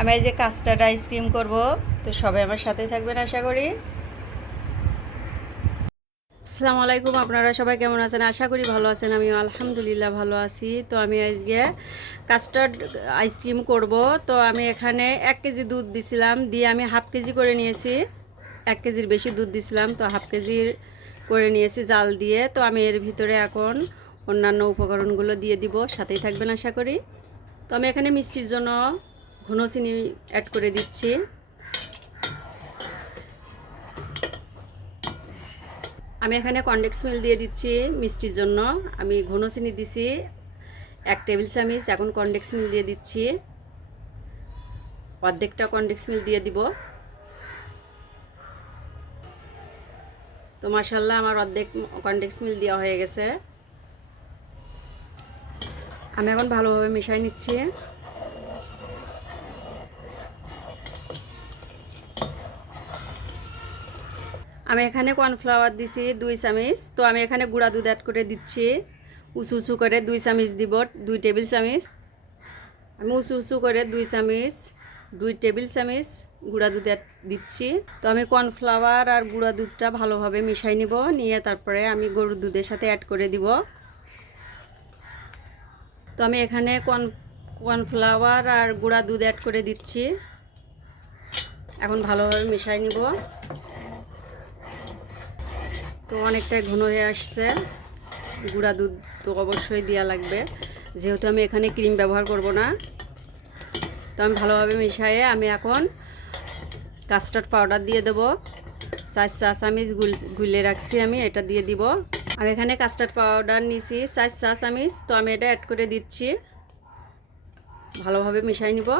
আমি এই যে কাস্টার্ড আইসক্রিম করব, তো সবাই আমার সাথে থাকবেন আশা করি। আসসালামু আলাইকুম, আপনারা সবাই কেমন আছেন? আশা করি ভালো আছেন আমি আলহামদুলিল্লাহ ভালো আছি। তো আমি আজকে কাস্টার্ড আইসক্রিম করব। তো আমি এখানে এক কেজি দুধ দিছিলাম, দিয়ে আমি হাফ কেজি করে নিয়েছি। এক কেজির বেশি দুধ দিছিলাম, তো হাফ কেজির করে নিয়েছি জাল দিয়ে। তো আমি এর ভিতরে এখন অন্যান্য উপকরণগুলো দিয়ে দিব, সাথেই থাকবেন আশা করি। তো আমি এখানে মিষ্টির জন্য ঘন চিনি অ্যাড করে দিচ্ছি। আমি এখানে কন্ডেক্স মিল দিয়ে দিচ্ছি মিষ্টির জন্য। আমি ঘন চিনি দিছি এক টেবিল চামচ, এখন কন্ডেক্স মিল দিয়ে দিচ্ছি। অর্ধেকটা কন্ডেক্স মিল দিয়ে দিব। তো মাসাল্লাহ আমার অর্ধেক কন্ডেক্স মিল দেওয়া হয়ে গেছে। আমি এখন ভালোভাবে মিশাই নিচ্ছি। আমি এখানে কর্নফ্লাওয়ার দিছি, দুই চামচ। তো আমি এখানে গুঁড়া দুধ অ্যাড করে দিচ্ছি। উঁচু উঁচু করে দুই চামচ দিব, দুই টেবিল চামচ। আমি উঁচু উঁচু করে দুই চামচ, দুই টেবিল চামচ গুঁড়া দুধ অ্যাড দিচ্ছি। তো আমি কর্নফ্লাওয়ার আর গুঁড়া দুধটা ভালোভাবে মিশাই নিব, নিয়ে তারপরে আমি গরুর দুধের সাথে অ্যাড করে দিব। তো আমি এখানে কর্ন, কর্নফ্লাওয়ার আর গুঁড়া দুধ অ্যাড করে দিচ্ছি। এখন ভালোভাবে মিশাই নিব। তো অনেকটাই ঘন হয়ে আসছে। গুঁড়া দুধ তো অবশ্যই দেওয়া লাগবে। যেহেতু আমি এখানে ক্রিম ব্যবহার করব না, তো আমি ভালোভাবে মিশাইয়ে আমি এখন কাস্টার্ড পাউডার দিয়ে দেবো। চার চা চামিচ গুল রাখছি আমি, এটা দিয়ে দিব। আমি এখানে কাস্টার্ড পাউডার নিছি, চার চা চামিচ, তো আমি এটা অ্যাড করে দিচ্ছি। ভালোভাবে মিশাই নিব।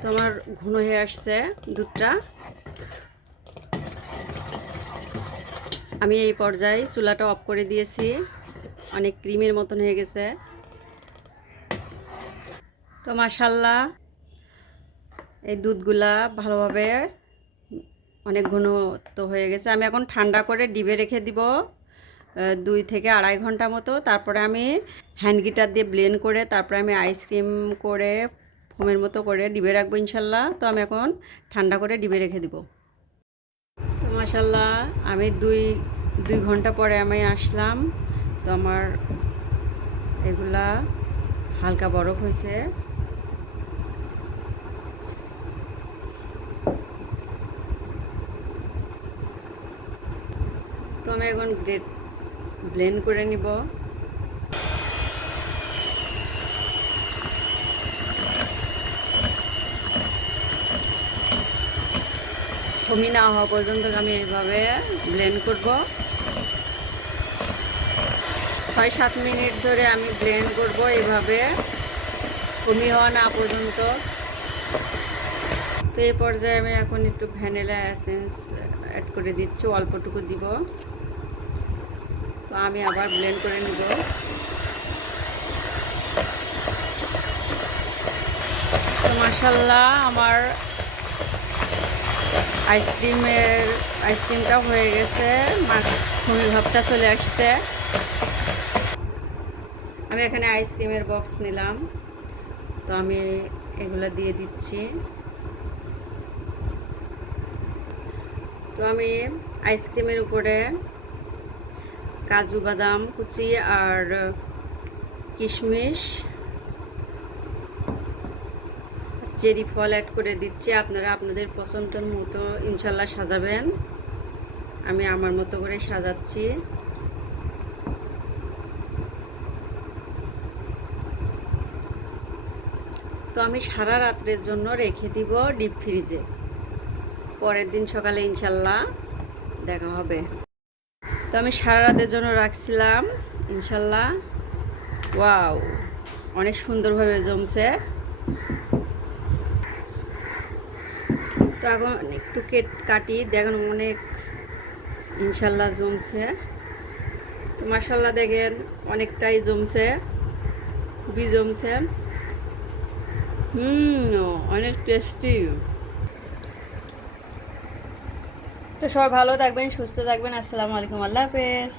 তো আমার ঘন হয়ে আসছে দুধটা। আমি এই পর্যায়ে চুলাটা অফ করে দিয়েছি। অনেক ক্রিমের মতন হয়ে গেছে। তো মাসাল্লাহ এই দুধগুলা ভালোভাবে অনেক ঘনত্ব হয়ে গেছে। আমি এখন ঠান্ডা করে ডিবে রেখে দিব দুই থেকে আড়াই ঘণ্টা মতো। তারপরে আমি হ্যান্ড গিটার দিয়ে ব্লেন্ড করে তারপরে আমি আইসক্রিম করে ফোমের মতো করে ডিবে রাখব ইনশাল্লাহ। তো আমি এখন ঠান্ডা করে ডিবে রেখে দিব। তো মাসাল্লাহ আমি দুই দুই ঘণ্টা পরে আমি আসলাম। তো আমার এগুলা হালকা বরফ হয়েছে। তো আমি এখন গ্রেট ব্লেন্ড করে নিব। ফমি না হওয়া পর্যন্ত আমি এইভাবে ব্লেন্ড করব। ছয়, সাত মিনিট ধরে আমি ব্লেন্ড করব এইভাবে ফমি হওয়া না পর্যন্ত। তো এই পর্যায়ে আমি এখন একটু ভ্যানিলা এসেন্স অ্যাড করে দিচ্ছি, অল্পটুকু দিব। তো আমি আবার ব্লেন্ড করে নিব। তো মাসাল্লাহ আমার আইসক্রিমের, আইসক্রিমটা হয়ে গেছে খুমি ভাবটা চলে আসছে। আমি এখানে আইসক্রিমের বক্স নিলাম, তো আমি এগুলো দিয়ে দিচ্ছি। তো আমি আইসক্রিমের উপরে কাজু বাদাম কুচি আর কিশমিশ চেরি ফল অ্যাড করে দিচ্ছি, আপনারা আপনাদের পছন্দের মতো ইনশাল্লাহ সাজাবেন। আমি আমার মতো করে সাজাচ্ছি। তো আমি সারা রাত্রের জন্য রেখে দিব ডিপ ফ্রিজে পরের দিন সকালে ইনশাল্লাহ দেখা হবে। তো আমি সারা রাতের জন্য রাখছিলাম, ইনশাল্লাহ। ওয়াও, অনেক সুন্দরভাবে জমছে। তো এখন একটু কেট কাটি, দেখেন অনেক ইনশাল্লাহ জমছে। তো মাসাল্লাহ দেখেন অনেকটাই জমছে, খুবই জমছে। হুম অনেক টেস্টি তো সবাই ভালো থাকবেন, সুস্থ থাকবেন। আসসালামু আলাইকুম, আল্লাহ হাফেজ।